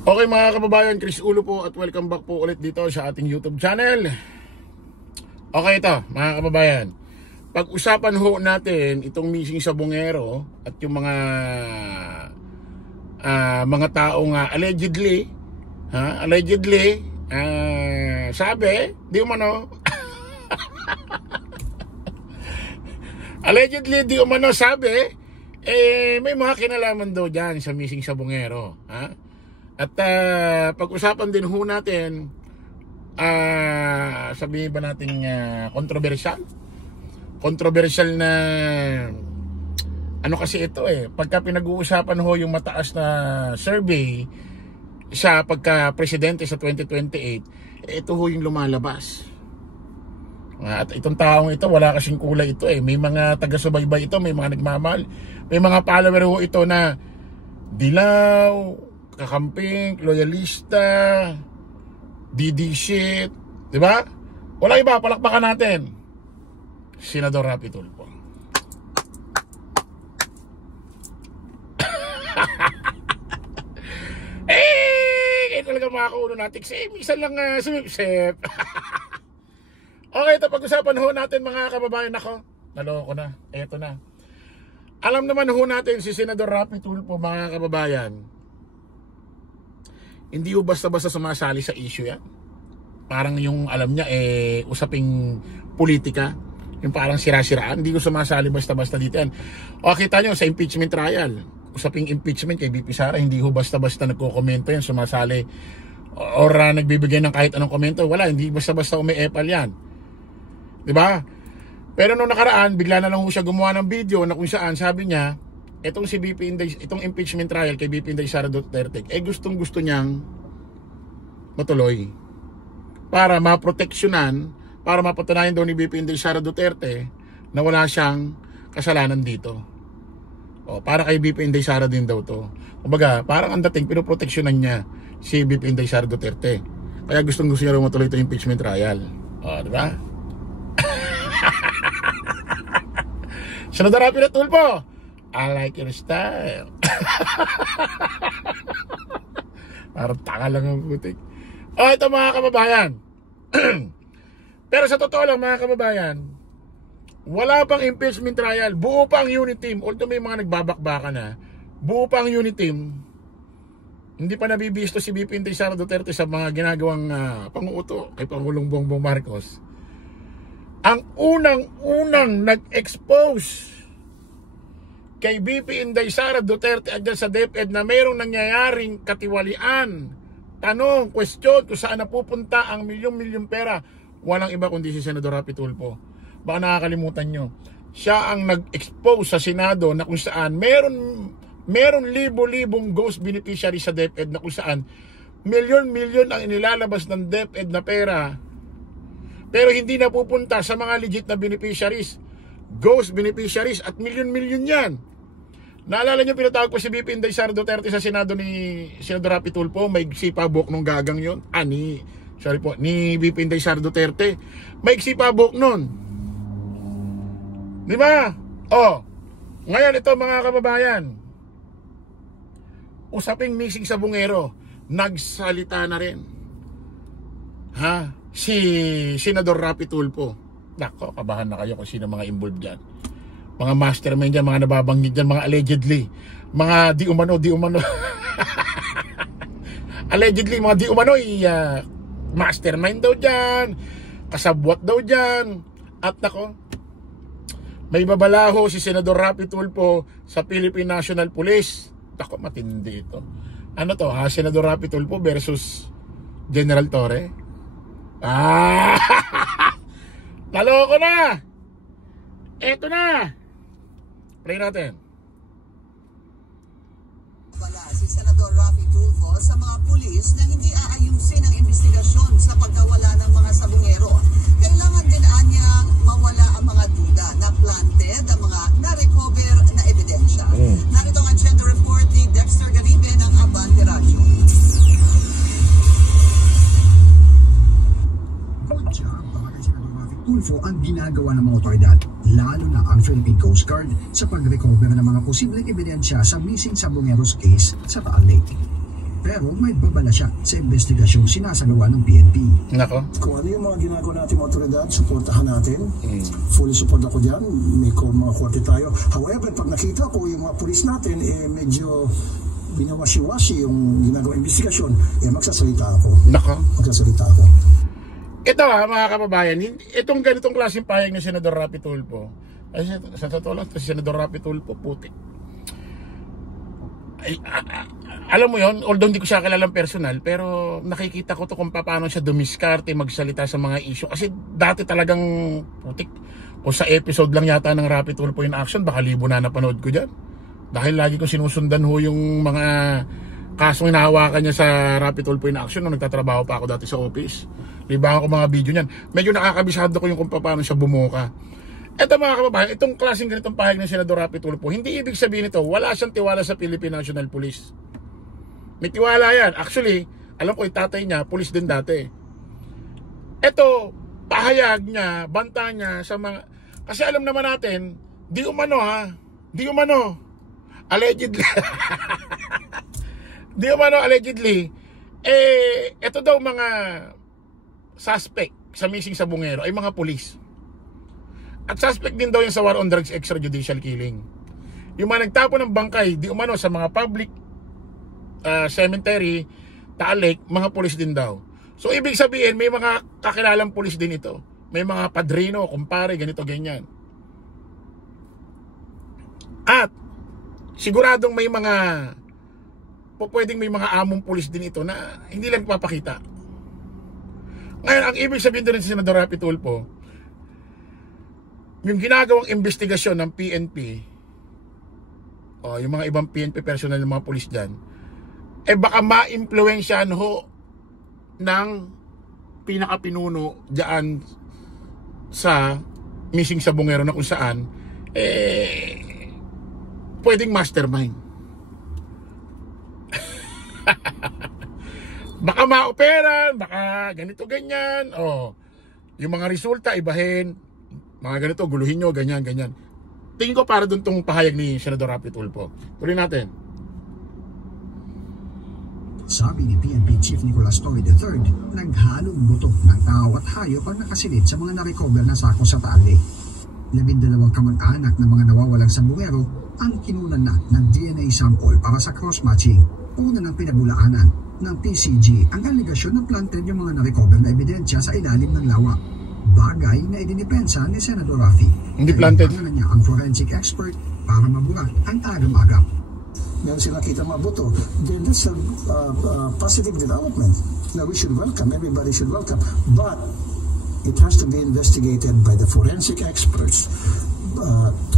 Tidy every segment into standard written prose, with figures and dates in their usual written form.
Okay mga kababayan, Chris Ulo po at welcome back po ulit dito sa ating YouTube channel. Okay ito mga kababayan, pag-usapan ho natin itong missing sa Bungero at yung mga taong allegedly sabi, di umano allegedly di umano sabi, may mga kinalaman daw dyan sa missing sa Bungero, ha? At pag-usapan din ho natin, sabihin ba natin controversial na ano kasi ito pagka pinag-uusapan ho yung mataas na survey sa pagka-presidente sa 2028, ito ho yung lumalabas. At itong taong ito, wala kasing kulay ito may mga taga-subaybay ito, may mga nagmamahal, may mga follower ho ito na dilaw, kakamping, loyalista, DD shit, di ba? Wala iba, palakpakan natin. Senador Rapi Tulfo. Kaya talaga makakauno natin kasi minsan lang sumipsip. Okay, ito pag-usapan ho natin mga kababayan. Ako, naloko na, eto na. Alam naman ho natin si Senador Rapi Tulfo mga kababayan, hindi ho basta-basta sumasali sa issue yan. Parang yung alam niya usaping politika, yung parang sira-siraan, hindi ko sumasali basta-basta dito yan. O kita nyo sa impeachment trial, usaping impeachment kay BP Sara, hindi ho basta-basta nagko-komento yan, sumasali or nagbibigay ng kahit anong komento. Wala, hindi basta-basta umi-epal yan, diba? Pero nung nakaraan, bigla na lang ho siya gumawa ng video na kung saan sabi niya, itong si BP Inday, itong impeachment trial kay BP Inday Sara Duterte, gustong-gusto niyang matuloy para maproteksyonan, para mapatunayan daw ni BP Inday Sara Duterte na wala siyang kasalanan dito. O, para kay BP Inday Sara din daw to. Kumbaga, parang ang dating pinoproteksyonan niya si BP Inday Sara Duterte. Kaya gustong-gusto niya raw matuloy itong impeachment trial. O, di ba? Senador Rapi Tulfo, I like your style. Parang taka lang ang putik. O ito mga kababayan. Pero sa totoo lang mga kababayan, wala pang impeachment trial. Buo pa ang unit team. Although may mga nagbabakbaka na, buo pa ang unit team. Hindi pa nabibisto si BP Inday Sara Duterte sa mga ginagawang panguuto kay Pangulong Bongbong Marcos. Ang unang nag-expose kay BP Inday Sara Duterte at dyan sa DepEd na mayroong nangyayaring katiwalian, tanong, question kung saan napupunta ang milyong-milyong pera, walang iba kundi si Senador Rapi Tulfo. Baka nakakalimutan nyo, siya ang nag-expose sa Senado na kung saan meron libo-libong ghost beneficiary sa DepEd na kung saan milyon-milyon ang inilalabas ng DepEd na pera, pero hindi napupunta sa mga legit na beneficiaries, ghost beneficiaries, at milyon-milyon yan. Naalala nyo, pinatawag po si BP Inday Sara Duterte sa Senado ni Senador Rapi Tulfo, may sipabok nung gagang yun. Ni BP Inday Sara Duterte. May sipabok nun. Di ba? Ngayon ito mga kababayan, usaping missing sa Bungero, nagsalita na rin. Si Senador Rapi Tulfo. Nako, kabahan na kayo kung sino mga involved dyan. Mga mastermind dyan, mga nababanggit dyan, mga allegedly, mga di umano allegedly, mga di umano mastermind daw dyan, kasabwat daw dyan. At nako, may babalaho si Senador Rapi Tulfo sa Philippine National Police. Nako, matindi ito. Ano to, Senador Rapi Tulfo versus General Torre? Naloko na. Eto na. Play natin. Wala si Senador Rapi Tulfo sa mga pulis na hindi aayusin ang investigasyon sa pagkawala ng mga sabungero. Kailangan din anyang mawala ang mga duda na planted ang mga na-recover na ebidensya. Narito ang agenda report ni Dexter Garibe ng Abante Radio. Good job, Senador Rapi Tulfo, ang ginagawa ng mga otoridad, lalo na ang Philippine Coast Guard, sa pag-recover ng mga posibleng ebidensya sa missing Sabongeros case sa Taal Lake. Pero may babala siya sa investigasyong sinasagawa ng PNP. Nako. Kung ano yung mga ginagawa natin mga otoridad, suportahan natin. Fully support ako dyan. May mga korte tayo. However, pag nakita ko yung mga pulis natin, medyo binawasi-wasi yung ginagawa investigasyon, magsasalita ako. Nako. Magsasalita ako. Ito mga kababayan, itong ganitong klaseng pahayag ni Senador Rapi Tulfo, ay sa totoo lang, si Senador Rapi Tulfo, puti. Alam mo yon, although hindi ko siya kilalang personal, pero nakikita ko to kung paano siya dumiskarte magsalita sa mga issue. Kasi dati talagang putik. O sa episode lang yata ng Rapi Tulfo in action, baka libo na napanood ko dyan. Dahil lagi ko sinusundan ho yung mga kasong hinahawakan niya sa Rapi Tulfo in action nung nagtatrabaho pa ako dati sa office. Libangan ko mga video niyan. Medyo nakakabisado ko yung kung paano siya bumuka. Ito mga kababayan, itong klaseng ganitong pahayag ng Senador Rapi Tulfo, hindi ibig sabihin ito, wala siyang tiwala sa Philippine National Police. May tiwala yan. Actually, alam ko yung tatay niya, police din dati. Ito, pahayag niya, banta niya sa mga... Kasi alam naman natin, di umano, allegedly, allegedly, ito daw mga suspect sa missing sa Bungero ay mga pulis. At suspect din daw yung sa war on drugs extrajudicial killing. Yung mga nagtapo ng bangkay, di umano sa mga public cemetery, Taal-Lake, mga pulis din daw. So ibig sabihin, may mga kakilalang pulis din ito. May mga padrino, kumpare, ganito, ganyan. At siguradong may mga pwedeng may mga among pulis din ito na hindi lang papakita. Ngayon, ang ibig sabihin doon sa Senador Rapi Tulfo, yung ginagawang investigasyon ng PNP, yung mga ibang PNP personnel ng mga pulis dyan, baka ma-impluensyahan ho ng pinakapinuno dyan sa missing sa Bungero na kung saan, pwedeng mastermind. Baka ma-operan, baka ganito ganyan, yung mga resulta ibahin, mga ganito guluhin nyo, ganyan ganyan. Tingin ko para doon tong pahayag ni Senador Rapi Tulfo. Tuloy natin. Sabi ni PNP Chief Nicolas Torre III, naghalong buto ng tao at hayop ang nakasilid sa mga narecover na sako sa Taal-Lake. 12 kamag-anak ng mga nawawalang sa Bungero ang kinunan na ng DNA sample para sa cross-matching. Una ng pinabulaanan ng PCG ang aligasyon na planted yung mga narecover na ebidensya sa ilalim ng lawa. Bagay na idinipensa ni Senador Rafi. Hindi planted. Kailangan niya ang forensic expert para mabura ang agam-agam. Meron sila nakita mga buto, then that's a positive development that we should welcome, everybody should welcome. But it has to be investigated by the forensic experts,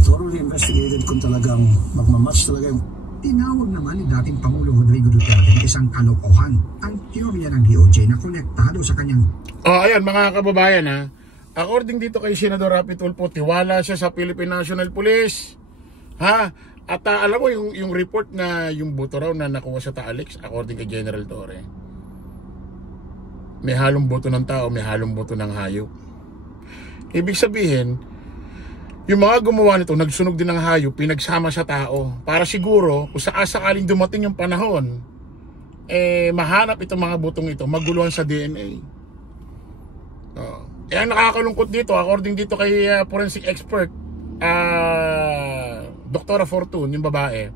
thoroughly investigated kung talagang magmamatch talaga yung... Tinawag naman ni dating Pangulo Rodrigo Duterte ng isang kalokohan ang teorya ng DOJ na konektado sa kanyang... Ayan mga kababayan ha. According dito kay Senador Rapi Tulfo, tiwala siya sa Philippine National Police. Ha? At alam mo yung report na yung boto raw na nakuha sa Taal-Lake, according kay General Torre, may halong boto ng tao, may halong boto ng hayop. Ibig sabihin, yung mga gumawa nito, nagsunog din ng hayop, pinagsama sa tao. Para siguro, kung sakaling dumating yung panahon, mahanap itong mga botong ito, maguluhan sa DNA. Ang nakakalungkot dito, according dito kay forensic expert, Dr. Fortune, yung babae,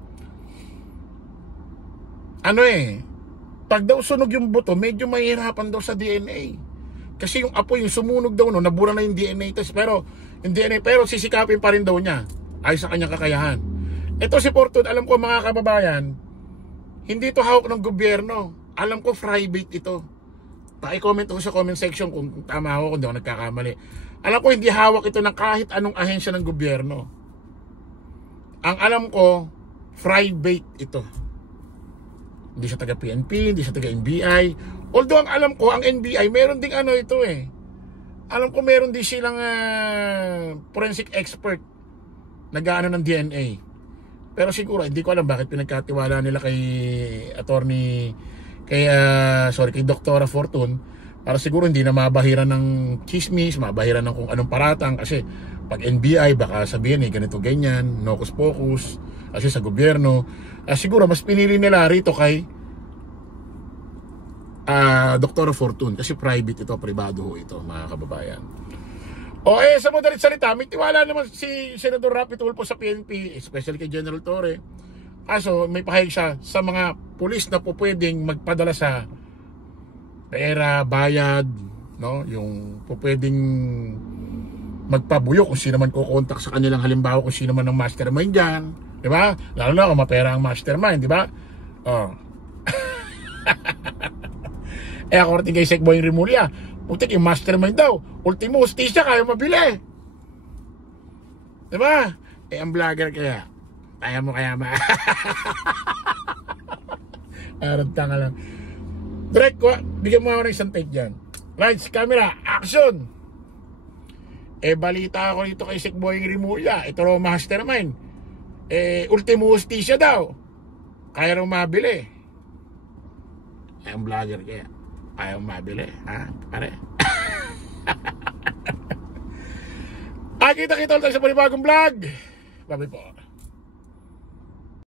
pag daw sunog yung buto, medyo mahirapan daw sa DNA. Kasi yung apoy, yung sumunog daw, nabura na yung DNA test, pero sisikapin pa rin daw niya ay sa kanyang kakayahan. Ito si Fortune, alam ko mga kababayan, hindi ito hawak ng gobyerno. Alam ko private ito. Paki-comment ko sa comment section kung tama ako, kung di ako nagkakamali. Alam ko hindi hawak ito ng kahit anong ahensya ng gobyerno. Ang alam ko, private ito. Hindi siya taga PNP, hindi siya taga NBI. Although ang alam ko, ang NBI, meron ding ito Alam ko meron din silang forensic expert nag-aano ng DNA. Pero siguro, hindi ko alam bakit pinagkatiwala nila kay kay Dr. Fortune, para siguro hindi na mabahiran ng chismis, mabahiran ng kung anong paratang. Kasi pag NBI, baka sabihin ganito ganyan, hocus pocus, kasi sa gobyerno. Siguro mas pinili nila rito kay Dr. Fortune, kasi private ito, privado ho ito, mga kababayan. O sa madalit salita, may tiwala naman si Senador Rafi Tulfo sa PNP, especially kay General Torre. Kaso may pahayag siya sa mga pulis na po pwedeng magpadala sa pera, bayad, no? Yung po pwedeng magpabuyo kung sino man kukontak sa kanilang, halimbawa kung sino man ang mastermind dyan, di ba? Lalo na kung mapera ang mastermind, di ba? According kay Sekboy Rimulya, putik yung mastermind daw, ultimo hustisya kaya mabili, di ba? Ang vlogger kaya kaya ba? Tanga lang. Direct ko, bigyan mo ako ng isang take dyan. Lights, camera, action! Balita ako dito kay Sekboy Rimulya, ito raw mastermind, ultimo hustisya daw, kaya raw mabili. Ang vlogger kaya ayaw mabili, ha? Pare. Kita ulit tayo sa panibagong vlog. Bye po.